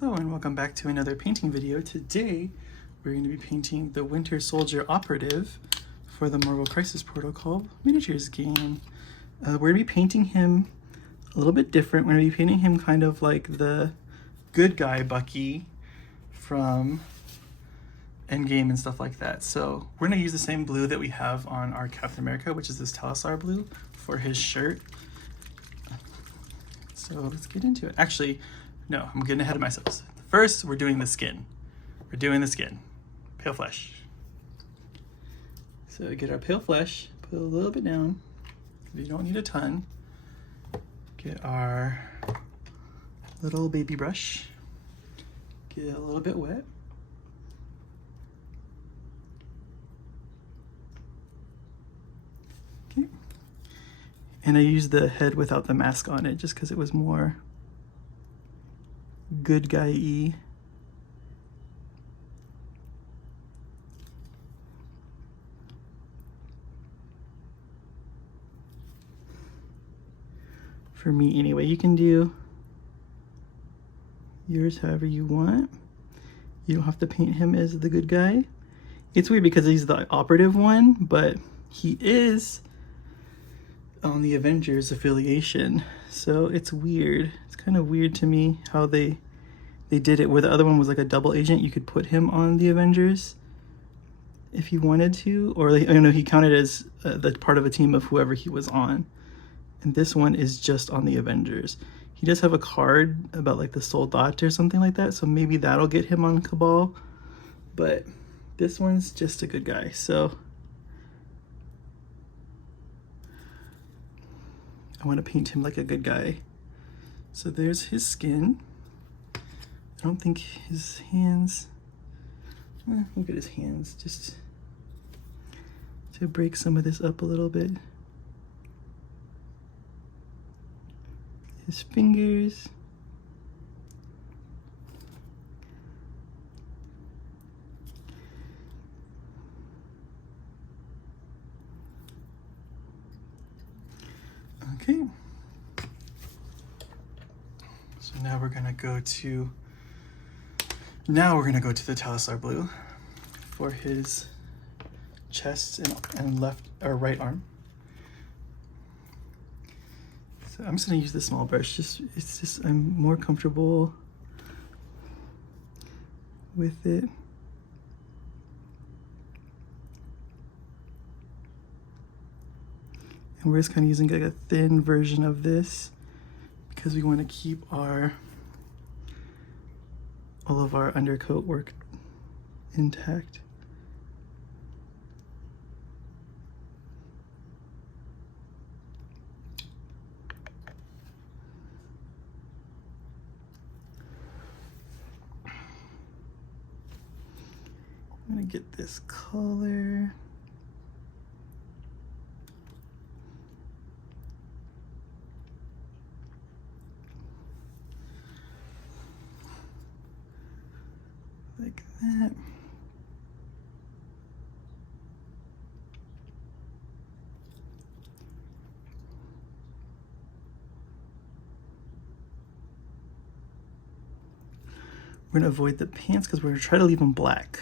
Hello and welcome back to another painting video. Today we're going to be painting the Winter Soldier Operative for the Marvel Crisis Protocol miniatures game. We're going to be painting him a little bit different. We're going to be painting him kind of like the good guy Bucky from Endgame and stuff like that. So we're going to use the same blue that we have on our Captain America, which is this Talisar blue for his shirt. So let's get into it. Actually, no, I'm getting ahead of myself. First, we're doing the skin. Pale flesh. So get our pale flesh, put a little bit down. You don't need a ton. Get our little baby brush. Get it a little bit wet. Okay. And I used the head without the mask on it just because it was more good guy-y. For me anyway. You can do yours however you want. You don't have to paint him as the good guy. It's weird because he's the operative one, but he is on the Avengers affiliation, so it's weird. It's kind of weird to me how they did it, where the other one was like a double agent. You could put him on the Avengers if you wanted to, or like, I don't know, he counted as the part of a team of whoever he was on. And this one is just on the Avengers. He does have a card about like the Soldat or something like that, so maybe that'll get him on Cabal, but this one's just a good guy. So I want to paint him like a good guy. So there's his skin. I don't think his hands, look at his hands, just to break some of this up a little bit. His fingers. Okay. So now we're gonna go to the Talisar blue for his chest and left or right arm. So I'm just gonna use the small brush. It's just I'm more comfortable with it. And we're just kind of using like a thin version of this because we want to keep all of our undercoat work intact. I'm gonna get this color. Like that. We're gonna avoid the pants because we're gonna try to leave them black.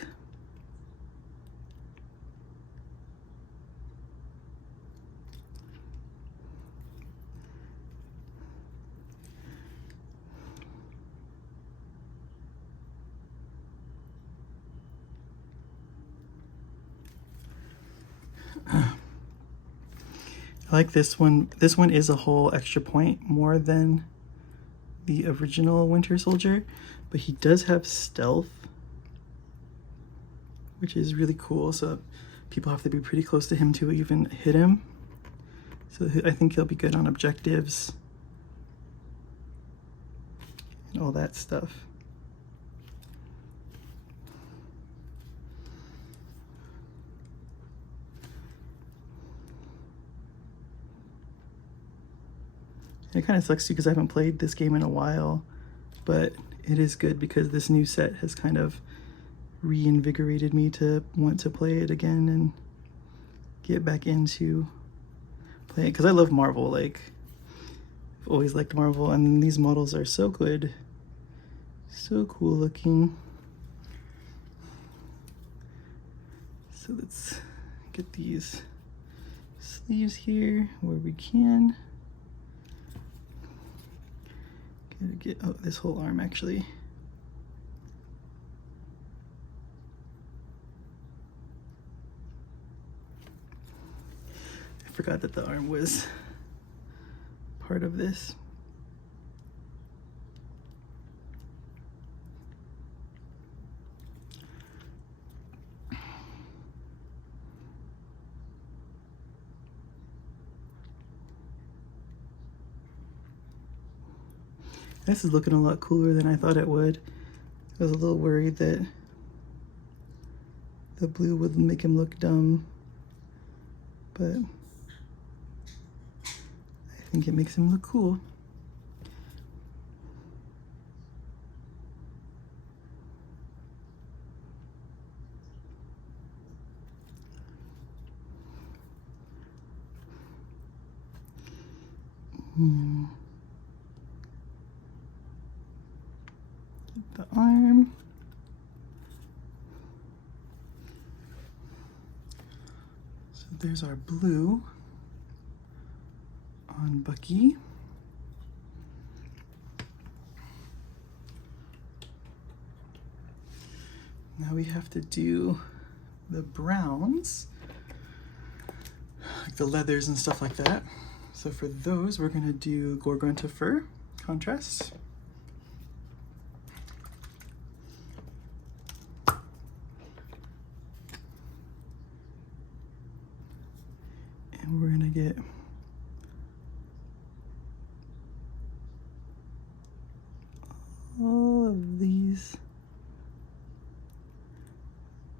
I like this one. This one is a whole extra point more than the original Winter Soldier, but he does have stealth, which is really cool. So people have to be pretty close to him to even hit him. So I think he'll be good on objectives and all that stuff. It kind of sucks too because I haven't played this game in a while, but it is good because this new set has kind of reinvigorated me to want to play it again and get back into playing it because I love Marvel. Like, I've always liked Marvel, and these models are so good. So cool looking. So let's get these sleeves here where we can. Gotta get, oh, this whole arm actually. I forgot that the arm was part of this. This is looking a lot cooler than I thought it would. I was a little worried that the blue would make him look dumb, but I think it makes him look cool. Get the arm. So there's our blue on Bucky. Now we have to do the browns, like the leathers and stuff like that. So for those, we're gonna do Gorgonta fur contrasts. And we're gonna get all of these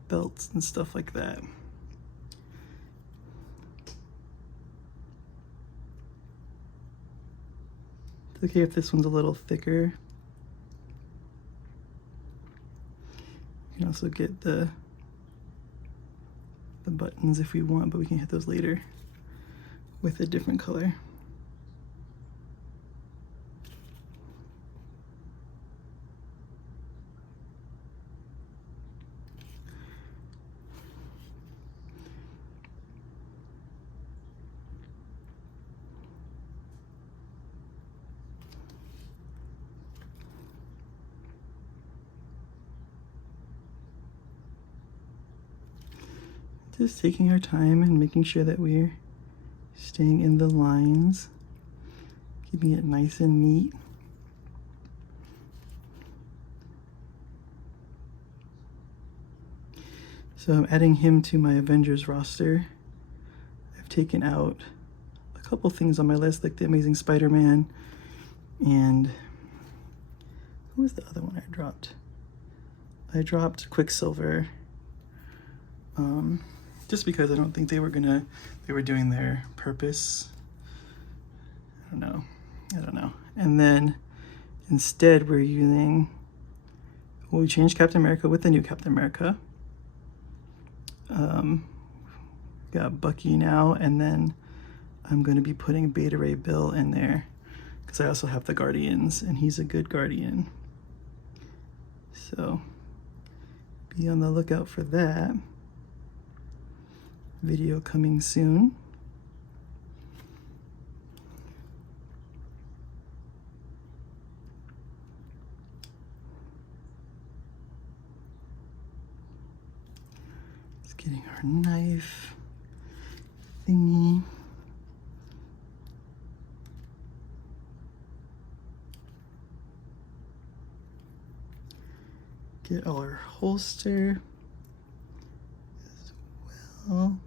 belts and stuff like that. It's okay if this one's a little thicker. You can also get the buttons if we want, but we can hit those later with a different color. Just taking our time and making sure that we're staying in the lines, keeping it nice and neat. So I'm adding him to my Avengers roster. I've taken out a couple things on my list, like the Amazing Spider-Man, and who was the other one I dropped? I dropped Quicksilver. Just because I don't think they were doing their purpose. I don't know. And then instead we changed Captain America with the new Captain America. Got Bucky now, and then I'm gonna be putting Beta Ray Bill in there because I also have the Guardians, and he's a good Guardian. So be on the lookout for that. Video coming soon. Just getting our knife thingy. Get our holster as well.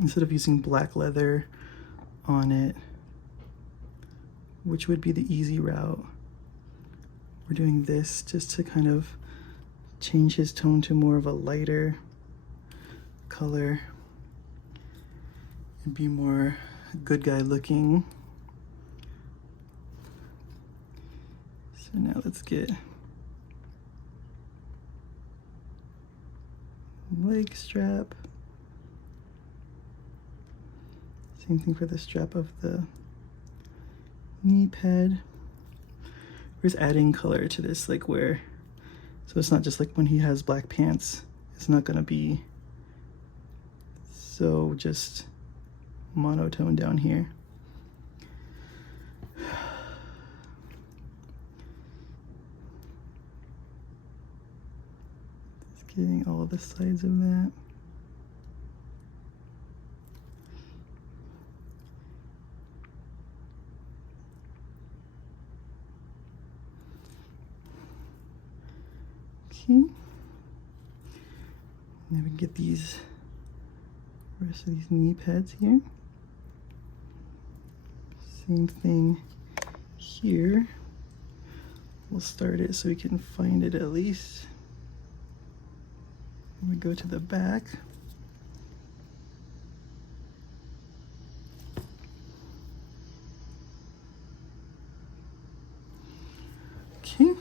Instead of using black leather on it, which would be the easy route, we're doing this just to kind of change his tone to more of a lighter color and be more good guy looking. So now let's get leg strap. Same thing for the strap of the knee pad. We're just adding color to this, like where, so it's not just like when he has black pants, it's not gonna be so just monotone down here. Just getting all the sides of that. Okay. Then we can get these rest of these knee pads here. Same thing here. We'll start it so we can find it at least. We go to the back. Okay.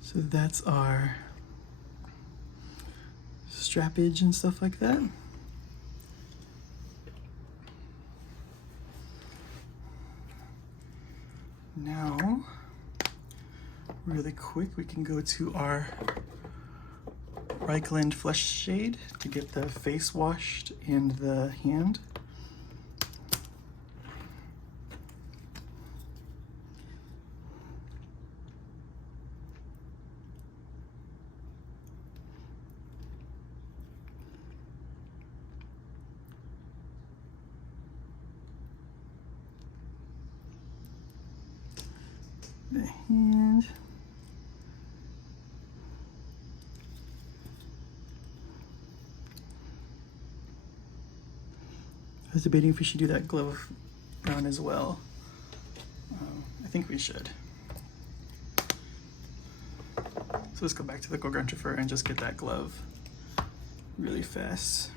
So that's our strappage and stuff like that. Now, really quick, we can go to our Reichland Flesh Shade to get the face washed and the hand. The hand. I was debating if we should do that glove brown as well. I think we should. So let's go back to the Gogruntrifer and just get that glove really fast.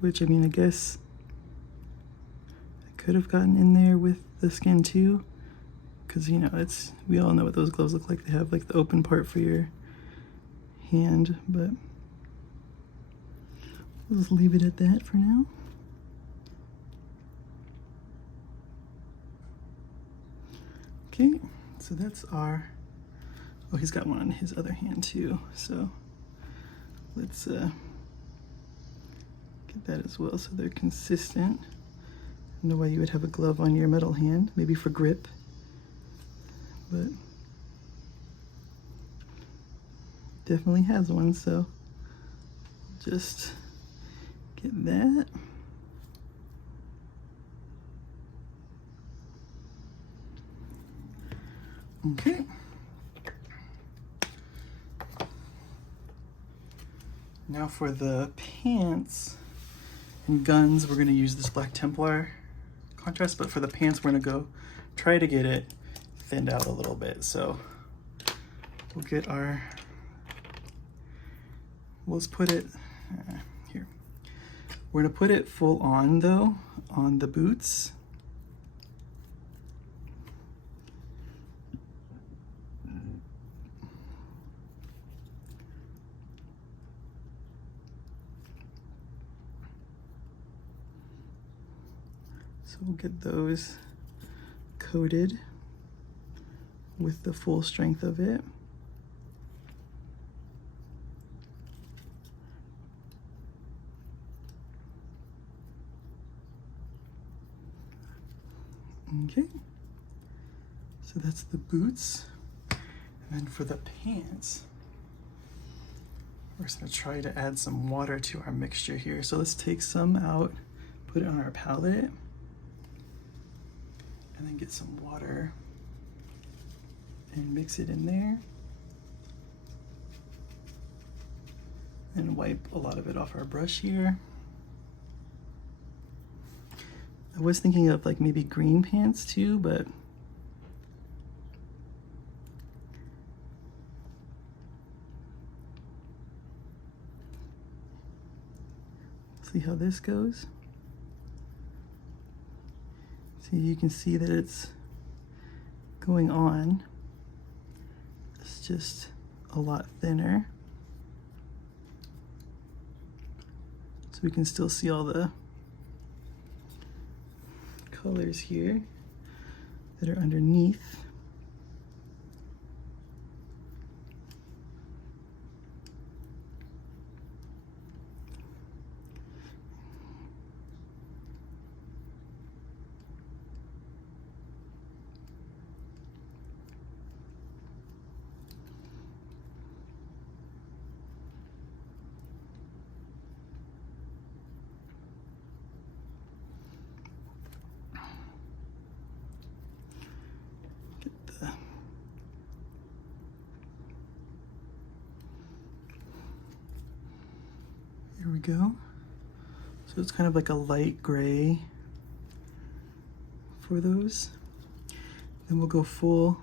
Which, I mean, I guess I could have gotten in there with the skin too, because, you know, it's, we all know what those gloves look like. They have like the open part for your hand, but we'll just leave it at that for now. Okay, so that's our, oh, he's got one on his other hand too, so let's get that as well so they're consistent. I don't know why you would have a glove on your metal hand, maybe for grip, but definitely has one, so just get that. Okay. Now for the pants and guns, we're going to use this Black Templar contrast, but for the pants, we're going to go try to get it thinned out a little bit. So we'll get our, let's put it here. We're going to put it full on though, on the boots. So we'll get those coated with the full strength of it. Okay, so that's the boots. And then for the pants, we're just gonna try to add some water to our mixture here. So let's take some out, put it on our palette, and then get some water and mix it in there. And wipe a lot of it off our brush here. I was thinking of like maybe green pants too, but see how this goes. So you can see that it's going on. It's just a lot thinner. So we can still see all the colors here that are underneath. Here we go. So it's kind of like a light gray for those. Then we'll go full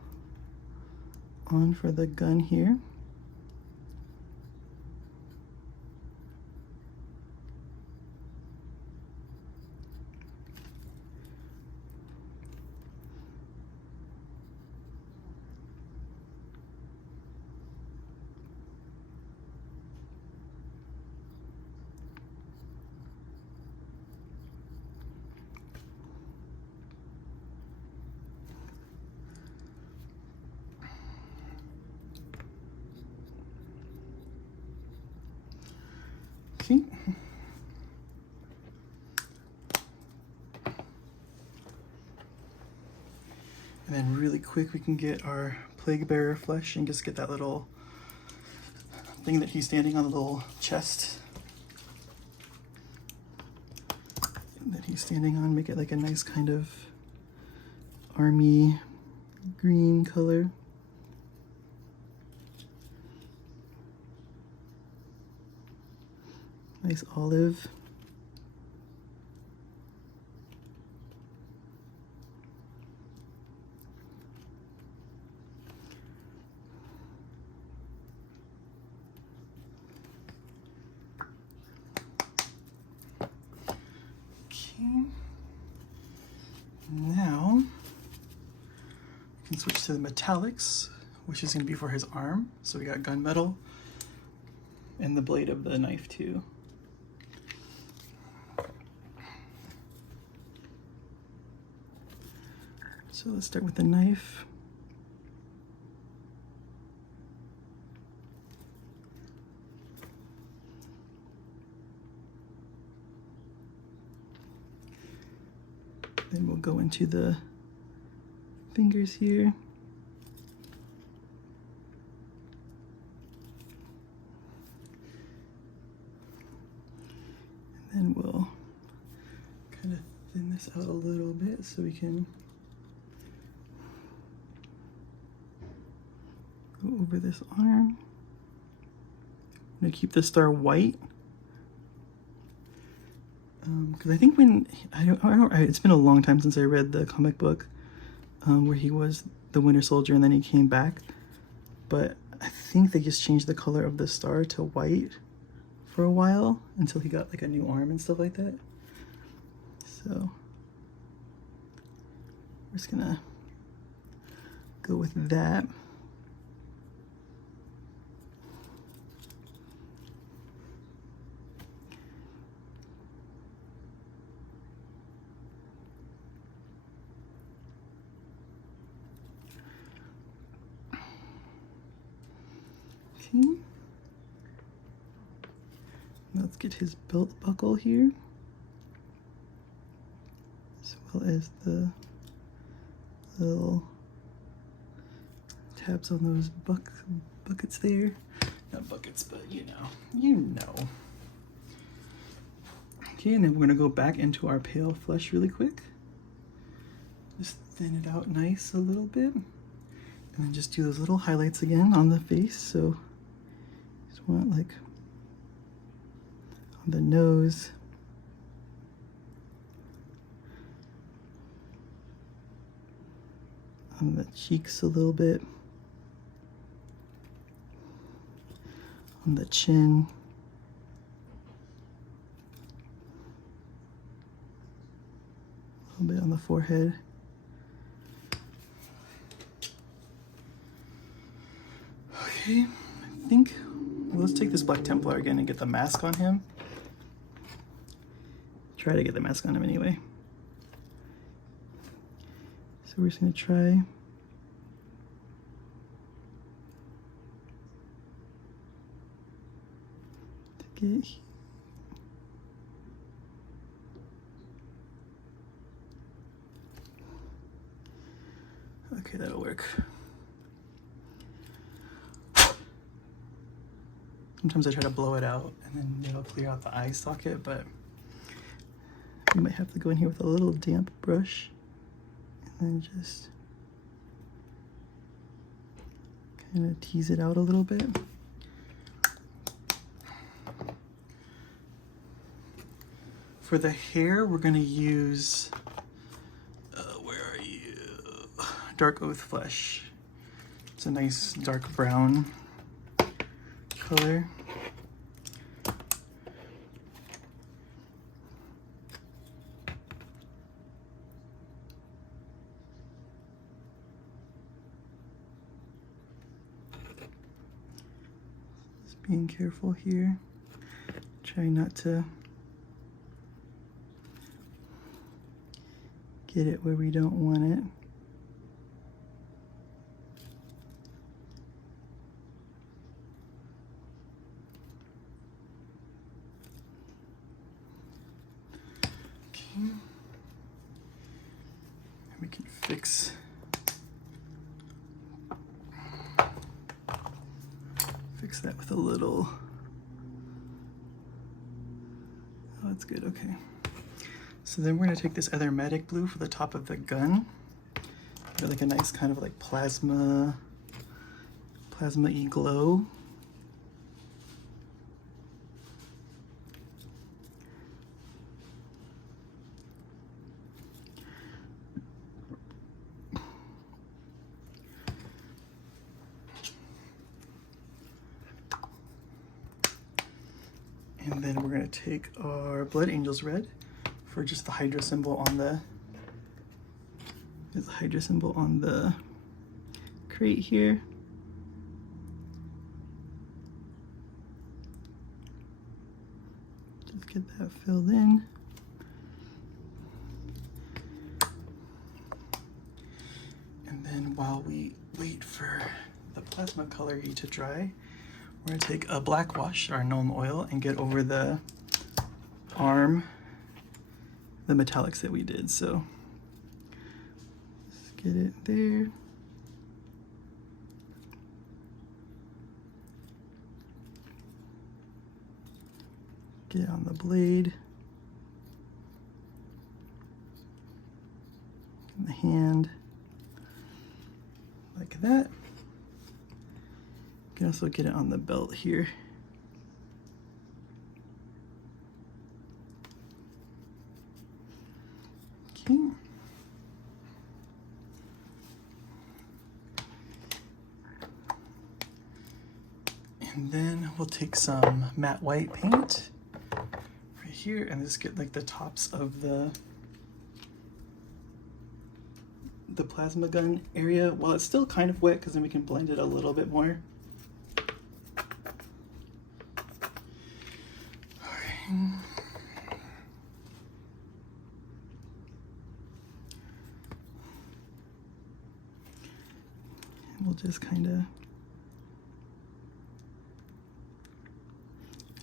on for the gun here. Okay. And then really quick, we can get our Plague Bearer flesh and just get that little thing that he's standing on, the little chest that he's standing on, make it like a nice kind of army green color. Nice olive. Okay. Now we can switch to the metallics, which is going to be for his arm. So we got gunmetal and the blade of the knife too. So let's start with the knife. Then we'll go into the fingers here. And then we'll kind of thin this out a little bit so we can go over this arm. I'm gonna keep the star white. Because I think when, it's been a long time since I read the comic book where he was the Winter Soldier and then he came back. But I think they just changed the color of the star to white for a while until he got like a new arm and stuff like that. So we're just gonna go with that. Okay. Let's get his belt buckle here, as well as the little tabs on those buckets there. Not buckets, but you know. Okay, and then we're gonna go back into our pale flesh really quick. Just thin it out nice a little bit. And then just do those little highlights again on the face. So just want like on the nose. On the cheeks a little bit. On the chin. A little bit on the forehead. Okay, I think, well, let's take this Black Templar again and get the mask on him. Try to get the mask on him anyway. So we're just gonna try to get here. Okay, that'll work. Sometimes I try to blow it out and then it'll clear out the eye socket, but we might have to go in here with a little damp brush and then just kind of tease it out a little bit. For the hair, we're gonna use, where are you? Dark Oath Flesh. It's a nice dark brown color. Just being careful here. Try not to get it where we don't want it. And we can fix that with a little, oh, that's good, okay. So then we're gonna take this aromatic blue for the top of the gun. Get like a nice kind of like plasma-y glow. And then we're gonna take our Blood Angels red for just the Hydra symbol on the, there's a Hydra symbol on the crate here. Just get that filled in. And then while we wait for the plasma color to dry, we're gonna take a black wash, our gnome oil, and get over the arm, the metallics that we did. So let's get it there. Get it on the blade, and the hand, like that. You can also get it on the belt here. Okay. And then we'll take some matte white paint right here and just get like the tops of the plasma gun area. Well, it's still kind of wet because then we can blend it a little bit more. And we'll just kind of,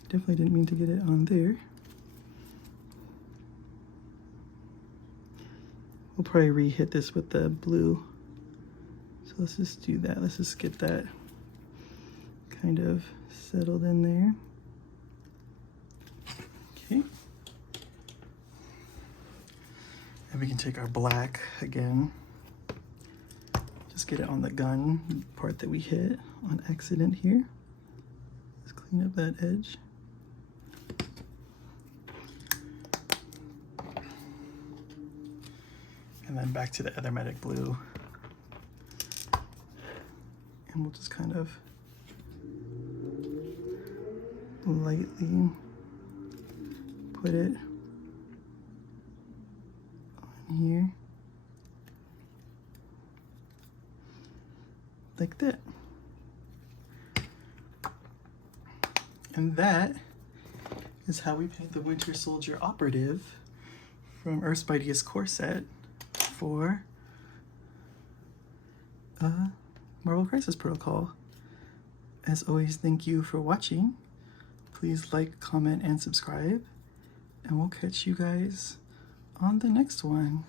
definitely didn't mean to get it on there. We'll probably re-hit this with the blue. So let's just do that. Let's just get that kind of settled in there. Okay. And we can take our black again. Just get it on the gun part that we hit on accident here. Just clean up that edge. And then back to the aromatic blue. And we'll just kind of lightly put it on here. Like that. And that is how we paint the Winter Soldier Operative from Earth's Mightiest Core Set for Marvel Crisis Protocol. As always, thank you for watching. Please like, comment, and subscribe. And we'll catch you guys on the next one.